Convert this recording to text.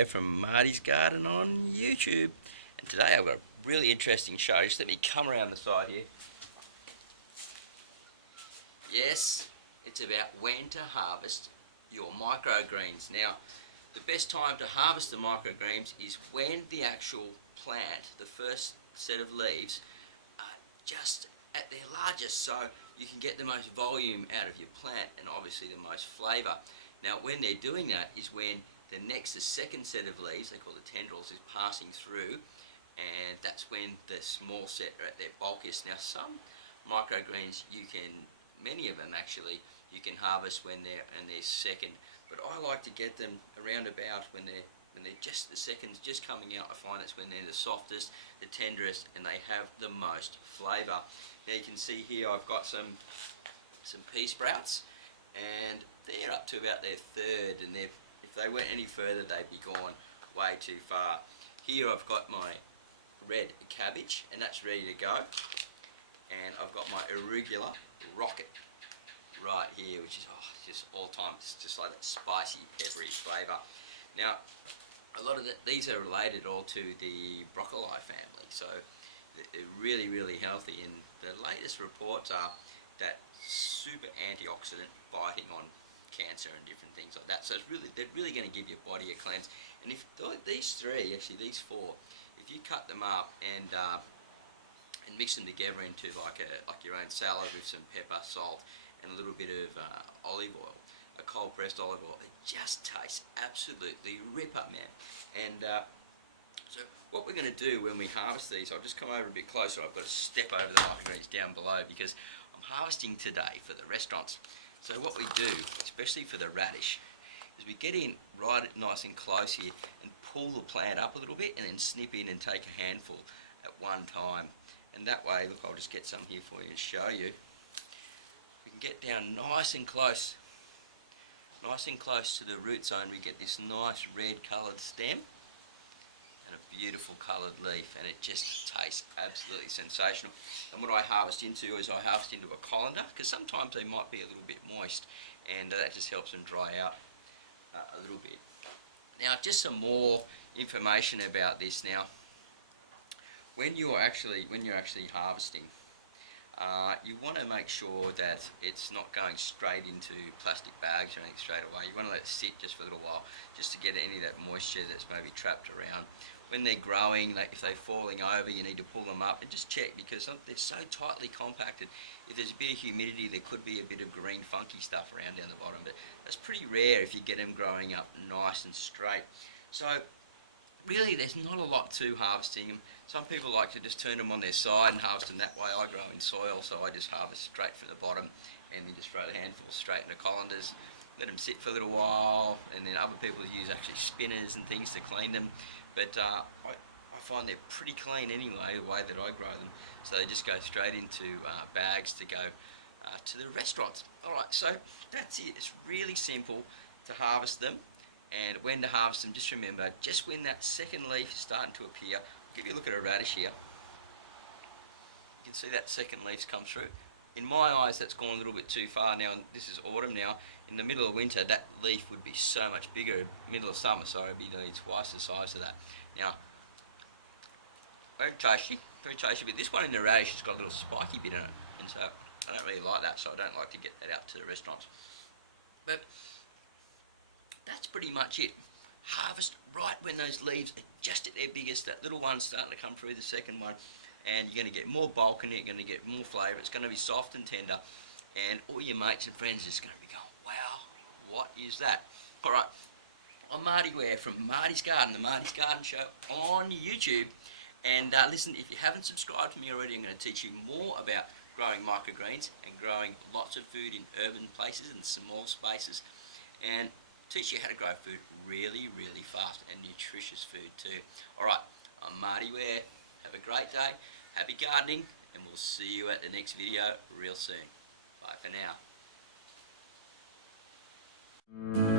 Ware from Marty's Garden on YouTube, and today I've got a really interesting show. Just let me come around the side here. Yes, it's about when to harvest your microgreens. Now, the best time to harvest the microgreens is when the actual plant, the first set of leaves, are just at their largest, so you can get the most volume out of your plant and obviously the most flavour. Now, when they're doing that is when the second set of leaves, they call the tendrils, is passing through, and that's when the small set are at their bulkiest. Now, some microgreens many of them actually, you can harvest when they're in their second, but I like to get them around about when they're just the seconds just coming out. I find that's when they're the softest, the tenderest, and they have the most flavour. Now you can see here I've got some pea sprouts, and they're up to about their third, and if they went any further they'd be gone way too far. Here I've got my red cabbage, and that's ready to go, and I've got my irregular rocket right here, which is just all time. It's just like that spicy, peppery flavour. Now, a lot of these are related all to the broccoli family, so they're really, really healthy. And the latest reports are that super antioxidant, fighting on cancer and different things like that. So they're really going to give your body a cleanse. And if these three, actually these four, if you cut them up and mix them together into like your own salad with some pepper, salt, and a little bit of olive oil, a cold pressed olive oil, it just tastes absolutely ripper, man. And so what we're going to do when we harvest these, I'll just come over a bit closer. I've got to step over the microgreens down below because I'm harvesting today for the restaurants. So what we do, especially for the radish, is we get in right nice and close here and pull the plant up a little bit, and then snip in and take a handful at one time. And that way, look, I'll just get some here for you and show you. We can get down nice and close to the root zone. We get this nice red coloured stem and a beautiful coloured leaf, and it just tastes absolutely sensational. And what I harvest into is I harvest into a colander, because sometimes they might be a little bit moist, and that just helps them dry out a little bit. Now, just some more information about this. Now, when you're actually harvesting, you want to make sure that it's not going straight into plastic bags or anything straight away. You want to let it sit just for a little while, just to get any of that moisture that's maybe trapped around. When they're growing, like if they're falling over, you need to pull them up and just check, because they're so tightly compacted. If there's a bit of humidity, there could be a bit of green funky stuff around down the bottom, but that's pretty rare if you get them growing up nice and straight. So really, there's not a lot to harvesting them. Some people like to just turn them on their side and harvest them that way. I grow in soil, so I just harvest straight from the bottom and then just throw the handfuls straight into colanders, let them sit for a little while, and then other people use actually spinners and things to clean them. But I find they're pretty clean anyway, the way that I grow them. So they just go straight into bags to go to the restaurants. Alright, so that's it. It's really simple to harvest them. And when to harvest them, just remember, just when that second leaf is starting to appear, I'll give you a look at a radish here. You can see that second leaf's come through. In my eyes, that's gone a little bit too far now. This is autumn now. In the middle of winter, that leaf would be so much bigger. Middle of summer, sorry, it'd be nearly twice the size of that. Now, very tasty, but this one in the radish has got a little spiky bit in it, and so I don't really like that, so I don't like to get that out to the restaurants. But that's pretty much it. Harvest right when those leaves are just at their biggest. That little one's starting to come through, the second one, and you're going to get more bulk in it, you're going to get more flavour, it's going to be soft and tender, and all your mates and friends are just going to be going, wow, what is that? Alright, I'm Marty Ware from Marty's Garden, the Marty's Garden Show on YouTube, and listen, if you haven't subscribed to me already, I'm going to teach you more about growing microgreens and growing lots of food in urban places and small spaces, and teach you how to grow food really, really fast, and nutritious food too. Alright, I'm Marty Ware. Have a great day, happy gardening, and we'll see you at the next video real soon. Bye for now.